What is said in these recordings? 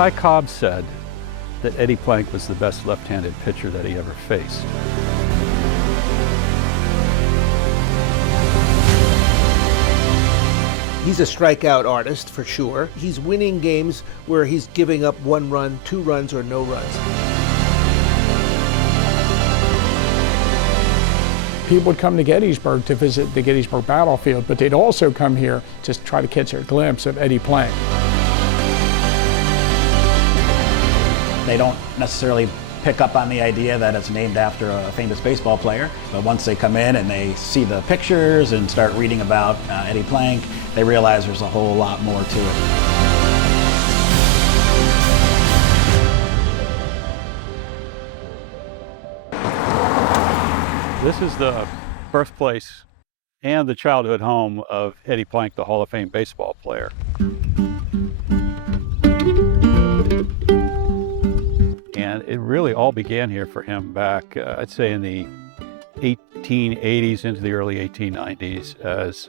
Ty Cobb said that Eddie Plank was the best left-handed pitcher that he ever faced. He's a strikeout artist for sure. He's winning games where he's giving up 1 run, 2 runs, or no runs. People would come to Gettysburg to visit the Gettysburg battlefield, but they'd also come here to try to catch a glimpse of Eddie Plank. They don't necessarily pick up on the idea that it's named after a famous baseball player, but once they come in and they see the pictures and start reading about Eddie Plank, they realize there's a whole lot more to it. This is the birthplace and the childhood home of Eddie Plank, the Hall of Fame baseball player. And it really all began here for him back, I'd say in the 1880s into the early 1890s, as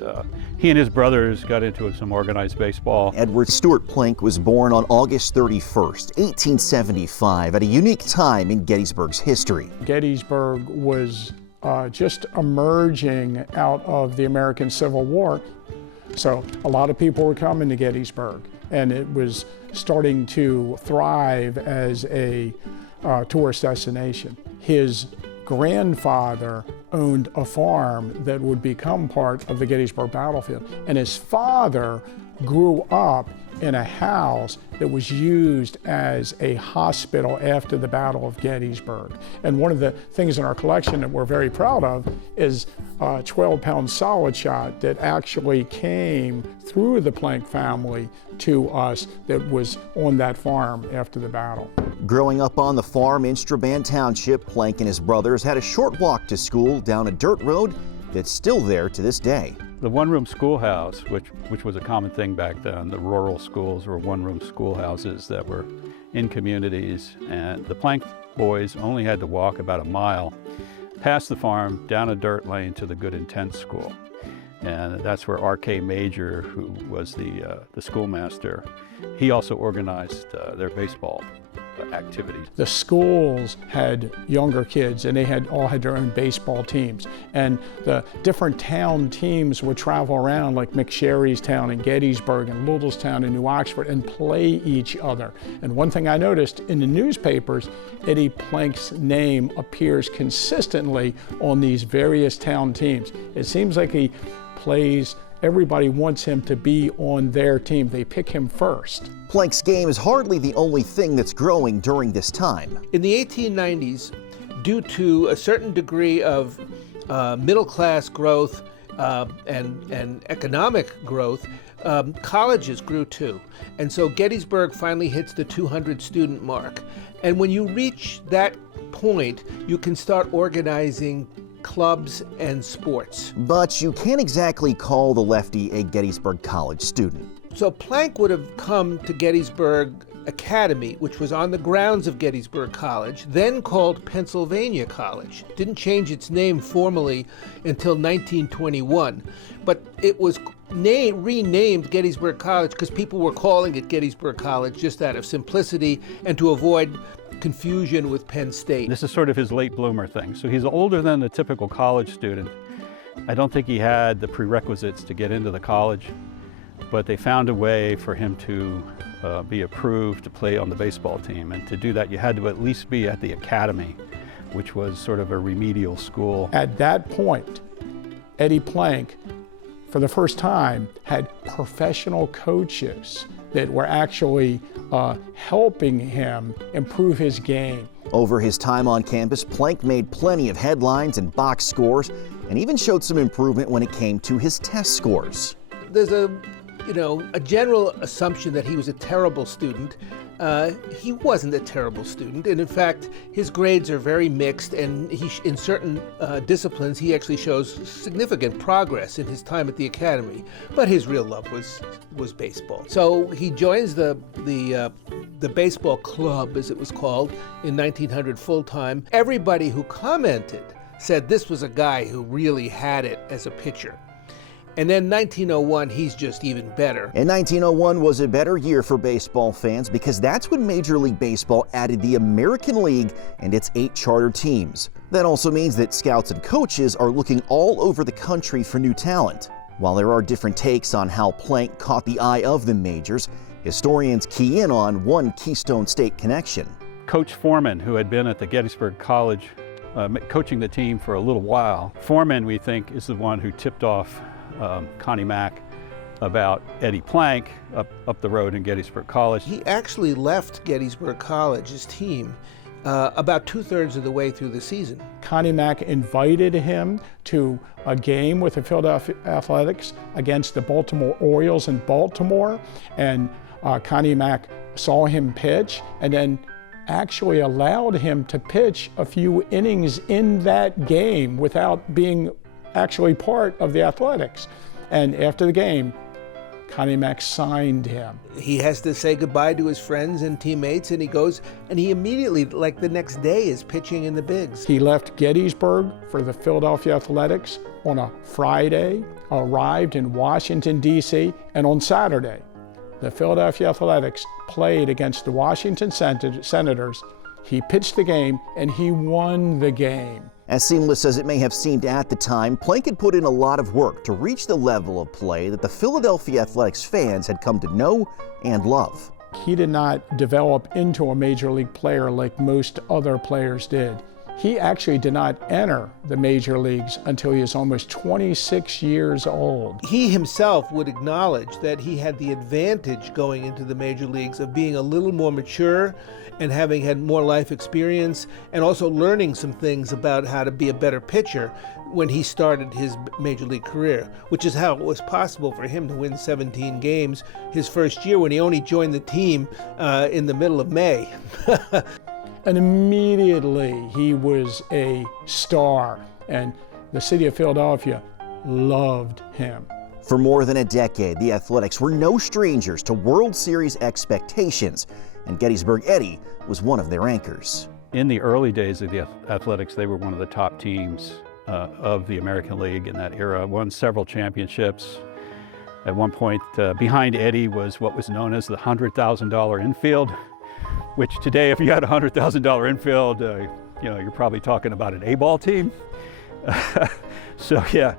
he and his brothers got into some organized baseball. Edward Stewart Plank was born on August 31st, 1875, at a unique time in Gettysburg's history. Gettysburg was just emerging out of the American Civil War, so a lot of people were coming to Gettysburg, and it was starting to thrive as a tourist destination. His grandfather owned a farm that would become part of the Gettysburg battlefield, and his father grew up in a house that was used as a hospital after the Battle of Gettysburg. And one of the things in our collection that we're very proud of is a 12-pound solid shot that actually came through the Plank family to us that was on that farm after the battle. Growing up on the farm in Strabane Township, Plank and his brothers had a short walk to school down a dirt road that's still there to this day. The one-room schoolhouse, which was a common thing back then, the rural schools were one-room schoolhouses that were in communities, and the Plank boys only had to walk about a mile past the farm, down a dirt lane to the Good Intent School. And that's where R.K. Major, who was the schoolmaster, he also organized their baseball activities. The schools had younger kids, and they all had their own baseball teams. And the different town teams would travel around, like McSherry's Town and Gettysburg and Littlestown and New Oxford, and play each other. And one thing I noticed in the newspapers, Eddie Plank's name appears consistently on these various town teams. It seems like he plays, everybody wants him to be on their team. They pick him first. Plank's game is hardly the only thing that's growing during this time. In the 1890s, due to a certain degree of middle-class growth and economic growth, colleges grew too. And so Gettysburg finally hits the 200 student mark. And when you reach that point, you can start organizing clubs and sports. But you can't exactly call the lefty a Gettysburg College student. So Plank would have come to Gettysburg Academy, which was on the grounds of Gettysburg College, then called Pennsylvania College. Didn't change its name formally until 1921, but it was renamed Gettysburg College because people were calling it Gettysburg College just out of simplicity and to avoid confusion with Penn State. This is sort of his late bloomer thing. So he's older than the typical college student. I don't think he had the prerequisites to get into the college, but they found a way for him to be approved to play on the baseball team. And to do that, you had to at least be at the academy, which was sort of a remedial school. At that point, Eddie Plank, for the first time, had professional coaches that were actually helping him improve his game. Over his time on campus, Plank made plenty of headlines and box scores, and even showed some improvement when it came to his test scores. There's a general assumption that he was a terrible student. He wasn't a terrible student, and in fact, his grades are very mixed, and in certain disciplines, he actually shows significant progress in his time at the academy. But his real love was baseball. So he joins the baseball club, as it was called, in 1900 full-time. Everybody who commented said this was a guy who really had it as a pitcher. And then 1901, he's just even better. And 1901 was a better year for baseball fans because that's when Major League Baseball added the American League and its 8 charter teams. That also means that scouts and coaches are looking all over the country for new talent. While there are different takes on how Plank caught the eye of the majors, historians key in on one Keystone State connection. Coach Foreman, who had been at the Gettysburg College coaching the team for a little while, Foreman, we think, is the one who tipped off Connie Mack about Eddie Plank up the road in Gettysburg College. He actually left Gettysburg College, his team, about 2/3 of the way through the season. Connie Mack invited him to a game with the Philadelphia Athletics against the Baltimore Orioles in Baltimore, and Connie Mack saw him pitch and then actually allowed him to pitch a few innings in that game without being actually part of the Athletics. And after the game, Connie Mack signed him. He has to say goodbye to his friends and teammates, and he goes, and he immediately, like the next day, is pitching in the bigs. He left Gettysburg for the Philadelphia Athletics on a Friday, arrived in Washington, D.C., and on Saturday, the Philadelphia Athletics played against the Washington Senators. He pitched the game, and he won the game. As seamless as it may have seemed at the time, Plank had put in a lot of work to reach the level of play that the Philadelphia Athletics fans had come to know and love. He did not develop into a major league player like most other players did. He actually did not enter the major leagues until he was almost 26 years old. He himself would acknowledge that he had the advantage going into the major leagues of being a little more mature and having had more life experience, and also learning some things about how to be a better pitcher when he started his major league career, which is how it was possible for him to win 17 games his first year when he only joined the team in the middle of May. And immediately he was a star, and the city of Philadelphia loved him. For more than a decade, the Athletics were no strangers to World Series expectations, and Gettysburg Eddie was one of their anchors. In the early days of the Athletics, they were one of the top teams of the American League in that era, won several championships. At one point, behind Eddie was what was known as the $100,000 infield, which today, if you had a $100,000 infield, you're probably talking about an A-ball team. So yeah,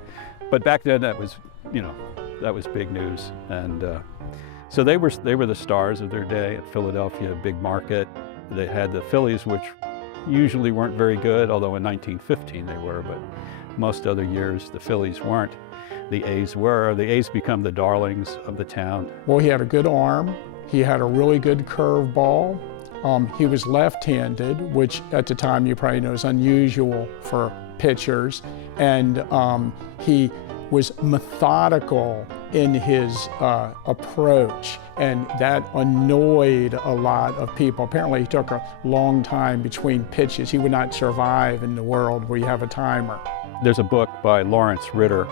but back then that was big news, and so they were the stars of their day at Philadelphia, big market. They had the Phillies, which usually weren't very good, although in 1915 they were, but most other years the Phillies weren't. The A's were. The A's become the darlings of the town. Well, he had a good arm. He had a really good curve ball. He was left-handed, which at the time you probably know is unusual for pitchers. And he was methodical in his approach, and that annoyed a lot of people. Apparently he took a long time between pitches. He would not survive in the world where you have a timer. There's a book by Lawrence Ritter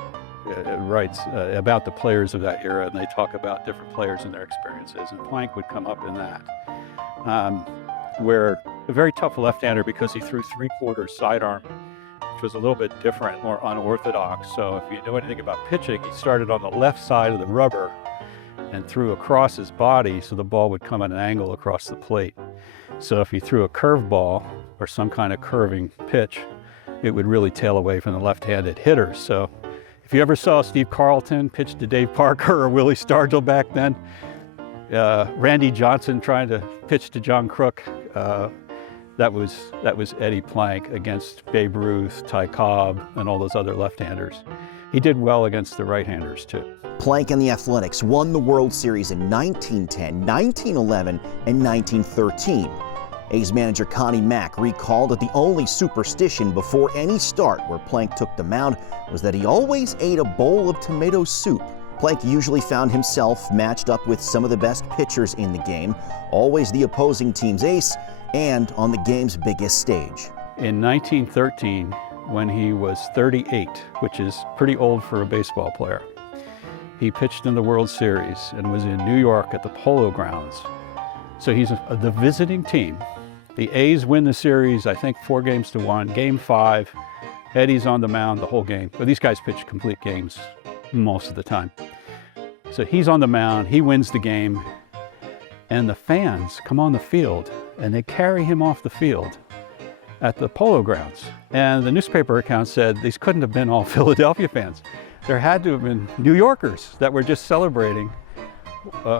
writes about the players of that era, and they talk about different players and their experiences, and Plank would come up in that. Where a very tough left-hander because he threw three-quarter sidearm, which was a little bit different, more unorthodox. So if you know anything about pitching, he started on the left side of the rubber and threw across his body so the ball would come at an angle across the plate. So if he threw a curveball or some kind of curving pitch, it would really tail away from the left-handed hitters. So if you ever saw Steve Carlton pitch to Dave Parker or Willie Stargell back then, Randy Johnson trying to pitch to John Crook, that was Eddie Plank against Babe Ruth, Ty Cobb, and all those other left-handers. He did well against the right-handers too. Plank and the Athletics won the World Series in 1910, 1911, and 1913. A's manager Connie Mack recalled that the only superstition before any start where Plank took the mound was that he always ate a bowl of tomato soup. Plank usually found himself matched up with some of the best pitchers in the game, always the opposing team's ace, and on the game's biggest stage. In 1913, when he was 38, which is pretty old for a baseball player, he pitched in the World Series and was in New York at the Polo Grounds. So he's the visiting team. The A's win the series, I think 4-1. Game 5, Eddie's on the mound the whole game. But these guys pitched complete games most of the time. So he's on the mound, he wins the game, and the fans come on the field and they carry him off the field at the Polo Grounds. And the newspaper account said these couldn't have been all Philadelphia fans. There had to have been New Yorkers that were just celebrating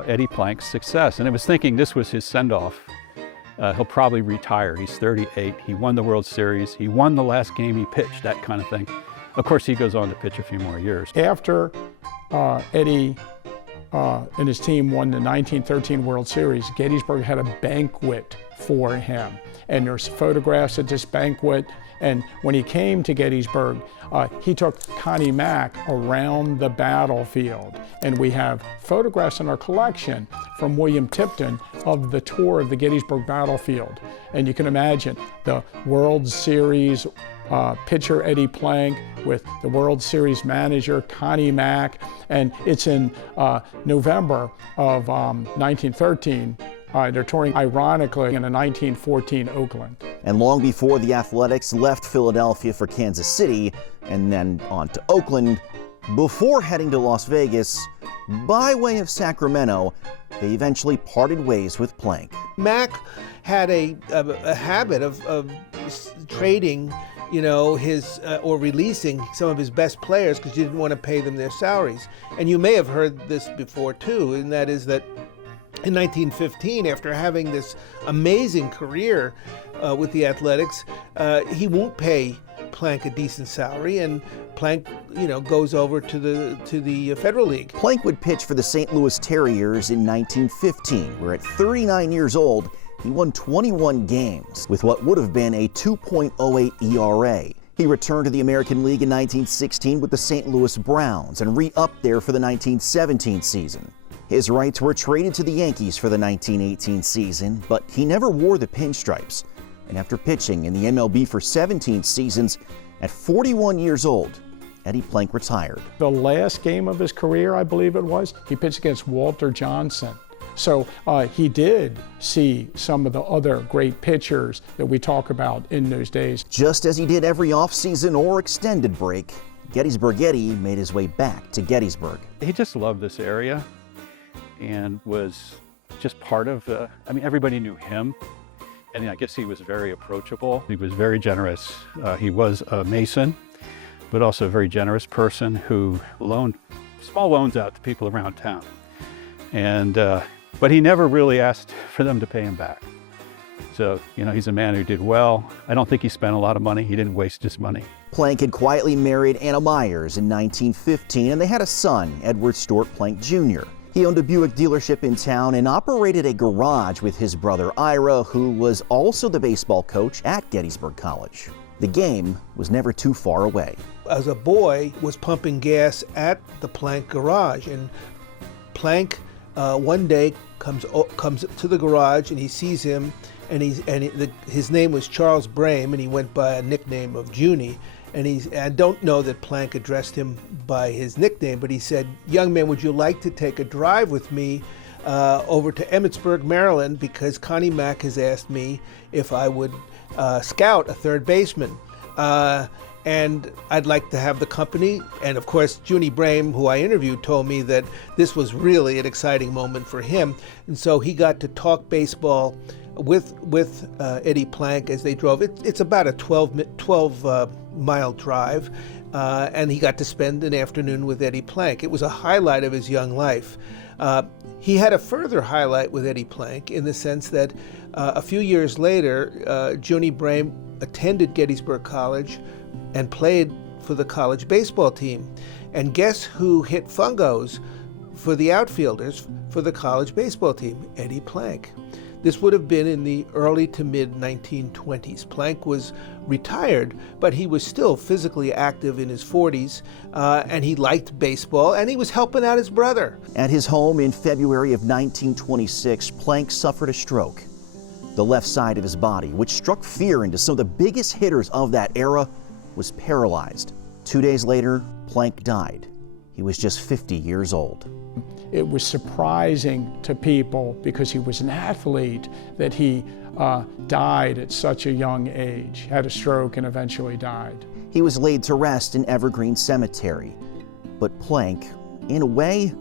Eddie Plank's success. And I was thinking this was his send-off. He'll probably retire. He's 38. He won the World Series. He won the last game he pitched, that kind of thing. Of course, he goes on to pitch a few more years. After Eddie and his team won the 1913 World Series, Gettysburg had a banquet for him. And there's photographs at this banquet. And when he came to Gettysburg, he took Connie Mack around the battlefield. And we have photographs in our collection from William Tipton of the tour of the Gettysburg battlefield. And you can imagine the World Series pitcher Eddie Plank with the World Series manager Connie Mack. And it's in November of 1913. They're touring, ironically, in a 1914 Oakland. And long before the Athletics left Philadelphia for Kansas City and then on to Oakland, before heading to Las Vegas, by way of Sacramento, they eventually parted ways with Plank. Mack had a habit of trading, you know, or releasing some of his best players because he didn't want to pay them their salaries. And you may have heard this before too, and that is that in 1915, after having this amazing career with the Athletics, he won't pay Plank a decent salary, and Plank, you know, goes over to the Federal League. Plank would pitch for the St. Louis Terriers in 1915, where at 39 years old, he won 21 games with what would have been a 2.08 ERA. He returned to the American League in 1916 with the St. Louis Browns and re-upped there for the 1917 season. His rights were traded to the Yankees for the 1918 season, but he never wore the pinstripes. And after pitching in the MLB for 17 seasons, at 41 years old, Eddie Plank retired. The last game of his career, I believe it was, he pitched against Walter Johnson. So he did see some of the other great pitchers that we talk about in those days. Just as he did every offseason or extended break, Gettysburg Eddie made his way back to Gettysburg. He just loved this area and was just part of, I mean, everybody knew him. And I guess he was very approachable. He was very generous. He was a Mason, but also a very generous person who loaned small loans out to people around town. And, but he never really asked for them to pay him back. So, you know, he's a man who did well. I don't think he spent a lot of money. He didn't waste his money. Plank had quietly married Anna Myers in 1915, and they had a son, Edward Stewart Plank Jr. He owned a Buick dealership in town and operated a garage with his brother Ira, who was also the baseball coach at Gettysburg College. The game was never too far away. As a boy, was pumping gas at the Plank garage, and Plank one day comes to the garage and he sees him, and his name was Charles Brame, and he went by a nickname of Junie. And I don't know that Plank addressed him by his nickname, but he said, "Young man, would you like to take a drive with me over to Emmitsburg, Maryland, because Connie Mack has asked me if I would scout a third baseman. And I'd like to have the company." And of course, Junie Brame, who I interviewed, told me that this was really an exciting moment for him. And so he got to talk baseball with Eddie Plank as they drove. It's about a 12-mile drive, and he got to spend an afternoon with Eddie Plank. It was a highlight of his young life. He had a further highlight with Eddie Plank in the sense that a few years later, Junie Brame attended Gettysburg College and played for the college baseball team. And guess who hit fungos for the outfielders for the college baseball team? Eddie Plank. This would have been in the early to mid 1920s. Plank was retired, but he was still physically active in his 40s, and he liked baseball, and he was helping out his brother. At his home in February of 1926, Plank suffered a stroke. The left side of his body, which struck fear into some of the biggest hitters of that era, was paralyzed. 2 days later, Plank died. He was just 50 years old. It was surprising to people, because he was an athlete, that he died at such a young age, had a stroke and eventually died. He was laid to rest in Evergreen Cemetery. but Plank, in a way,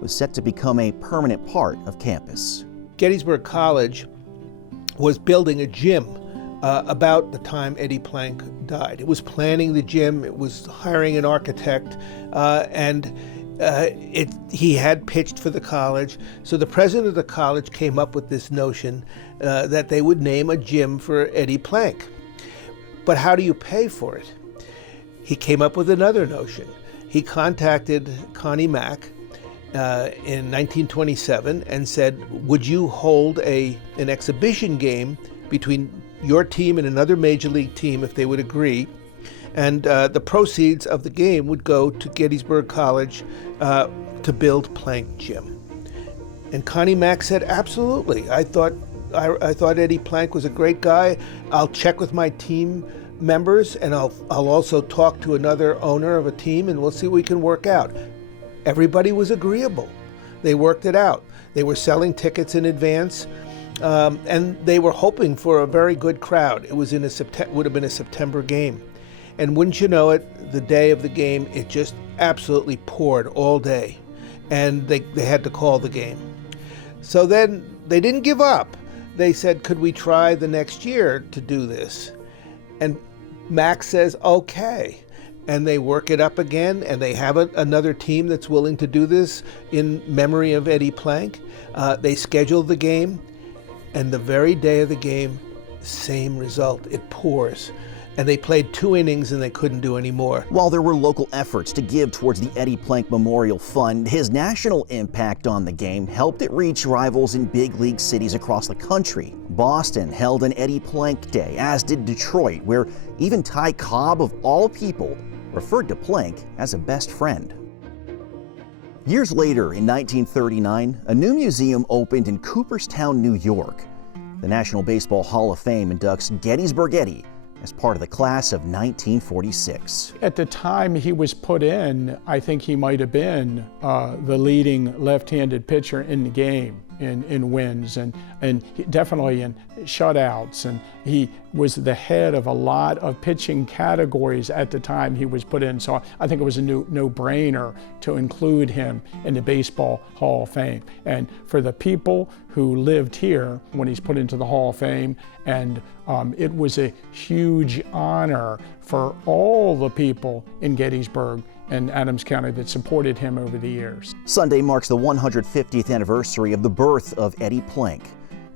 was set to become a permanent part of campus. Gettysburg College was building a gym about the time Eddie Plank died. It was planning the gym, it was hiring an architect, and he had pitched for the college. So the president of the college came up with this notion that they would name a gym for Eddie Plank. But how do you pay for it? He came up with another notion. He contacted Connie Mack in 1927 and said, would you hold an exhibition game between your team and another major league team if they would agree? And the proceeds of the game would go to Gettysburg College to build Plank Gym. And Connie Mack said, absolutely. I thought Eddie Plank was a great guy. I'll check with my team members, and I'll also talk to another owner of a team, and we'll see what we can work out. Everybody was agreeable. They worked it out. They were selling tickets in advance, and they were hoping for a very good crowd. It was would have been a September game. And wouldn't you know it, the day of the game, it just absolutely poured all day. And they had to call the game. So then they didn't give up. They said, could we try the next year to do this? And Max says, okay. And they work it up again, and they have another team that's willing to do this in memory of Eddie Plank. They schedule the game, and the very day of the game, same result. It pours. And they played 2 innings and they couldn't do any more. While there were local efforts to give towards the Eddie Plank Memorial Fund, his national impact on the game helped it reach rivals in big league cities across the country. Boston held an Eddie Plank Day, as did Detroit, where even Ty Cobb, of all people, referred to Plank as a best friend. Years later, in 1939, a new museum opened in Cooperstown, New York. The National Baseball Hall of Fame inducts Gettysburg Eddie as part of the class of 1946. At the time he was put in, I think he might have been the leading left-handed pitcher in the game in wins and definitely in shutouts. And he was the head of a lot of pitching categories at the time he was put in. So I think it was a no-brainer to include him in the Baseball Hall of Fame. And for the people who lived here when he's put into the Hall of Fame, and it was a huge honor for all the people in Gettysburg and Adams County that supported him over the years. Sunday marks the 150th anniversary of the birth of Eddie Plank.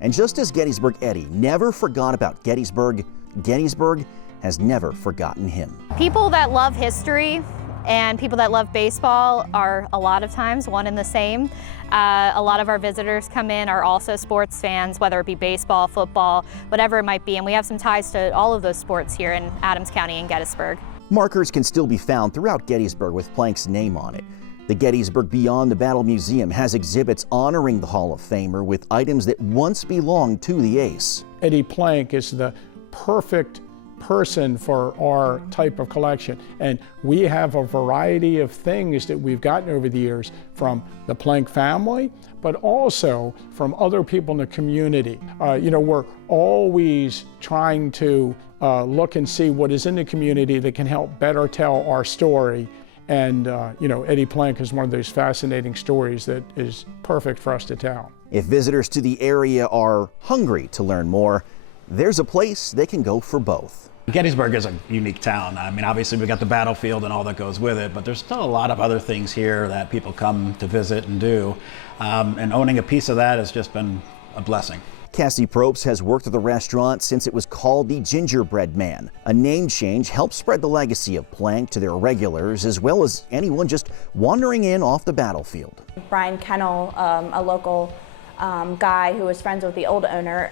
And just as Gettysburg Eddie never forgot about Gettysburg, Gettysburg has never forgotten him. People that love history and people that love baseball are a lot of times one and the same. A lot of our visitors come in are also sports fans, whether it be baseball, football, whatever it might be, and we have some ties to all of those sports here in Adams County and Gettysburg. Markers can still be found throughout Gettysburg with Plank's name on it. The Gettysburg Beyond the Battle Museum has exhibits honoring the Hall of Famer with items that once belonged to the ace. Eddie Plank is the perfect person for our type of collection, and we have a variety of things that we've gotten over the years from the Plank family, but also from other people in the community. We're always trying to look and see what is in the community that can help better tell our story. And Eddie Plank is one of those fascinating stories that is perfect for us to tell. If visitors to the area are hungry to learn more, there's a place they can go for both. Gettysburg is a unique town. I mean, obviously we got the battlefield and all that goes with it, but there's still a lot of other things here that people come to visit and do. And owning a piece of that has just been a blessing. Cassie Probst has worked at the restaurant since it was called the Gingerbread Man. A name change helps spread the legacy of Plank to their regulars, as well as anyone just wandering in off the battlefield. Brian Kennel, a local guy who was friends with the old owner,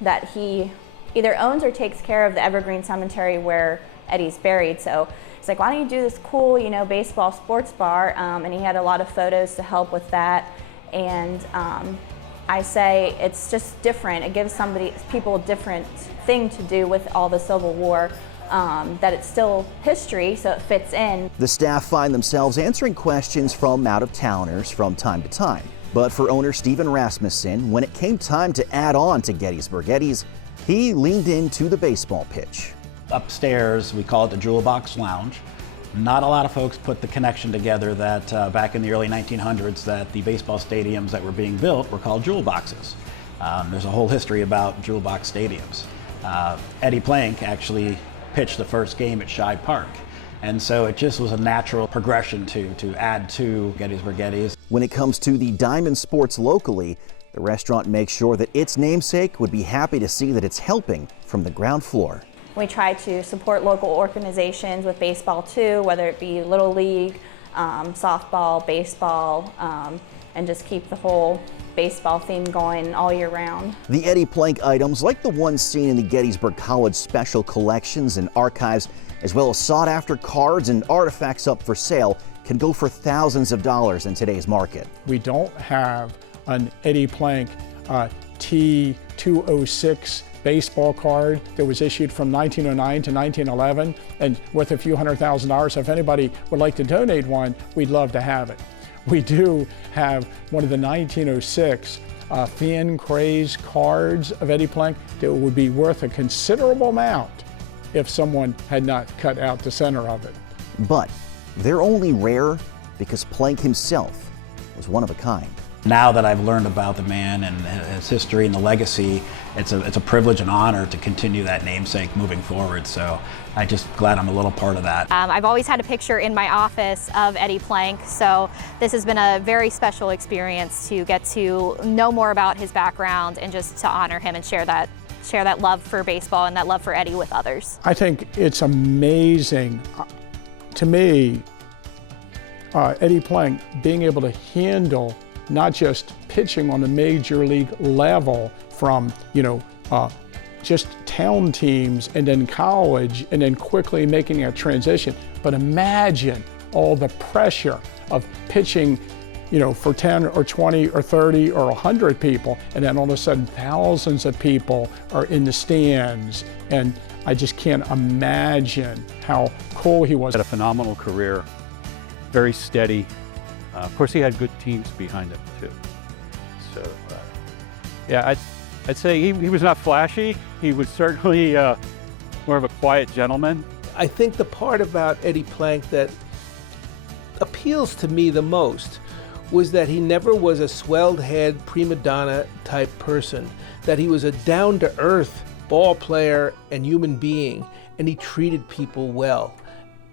that he either owns or takes care of the Evergreen Cemetery where Eddie's buried. So he's like, why don't you do this cool, baseball sports bar? And he had a lot of photos to help with that. And I say it's just different. It gives people a different thing to do with all the Civil War, that it's still history, so it fits in. The staff find themselves answering questions from out-of-towners from time to time. But for owner Stephen Rasmussen, when it came time to add on to Gettysburg Eddie's, he leaned into the baseball pitch. Upstairs, we call it the Jewel Box Lounge. Not a lot of folks put the connection together that back in the early 1900s that the baseball stadiums that were being built were called jewel boxes. There's a whole history about jewel box stadiums. Eddie Plank actually pitched the first game at Shibe Park. And so it just was a natural progression to add to Gettysburg Eddie's. When it comes to the diamond sports locally, the restaurant makes sure that its namesake would be happy to see that it's helping from the ground floor. We try to support local organizations with baseball too, whether it be Little League, softball, baseball, and just keep the whole baseball theme going all year round. The Eddie Plank items, like the ones seen in the Gettysburg College Special Collections and Archives, as well as sought-after cards and artifacts up for sale, can go for thousands of dollars in today's market. We don't have an Eddie Plank T206 baseball card that was issued from 1909 to 1911 and worth a few $100,000. If anybody would like to donate one, we'd love to have it. We do have one of the 1906 fan crazed cards of Eddie Plank that would be worth a considerable amount if someone had not cut out the center of it. But they're only rare because Plank himself was one of a kind. Now that I've learned about the man and his history and the legacy, it's a privilege and honor to continue that namesake moving forward. So I'm just glad I'm a little part of that. I've always had a picture in my office of Eddie Plank, so this has been a very special experience to get to know more about his background and just to honor him and share that love for baseball and that love for Eddie with others. I think it's amazing to me, Eddie Plank being able to handle not just pitching on the major league level from, just town teams and then college and then quickly making a transition, but imagine all the pressure of pitching for 10 or 20 or 30 or 100 people, and then all of a sudden thousands of people are in the stands, and I just can't imagine how cool he was. Had a phenomenal career, very steady. Of course, he had good teams behind him too. So, yeah, I'd say he was not flashy. He was certainly more of a quiet gentleman. I think the part about Eddie Plank that appeals to me the most was that he never was a swelled head prima donna type person, that he was a down-to-earth ball player and human being, and he treated people well.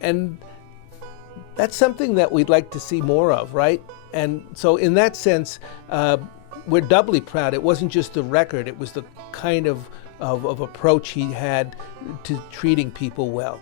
And that's something that we'd like to see more of, right? And so in that sense, we're doubly proud. It wasn't just the record, it was the kind of approach he had to treating people well.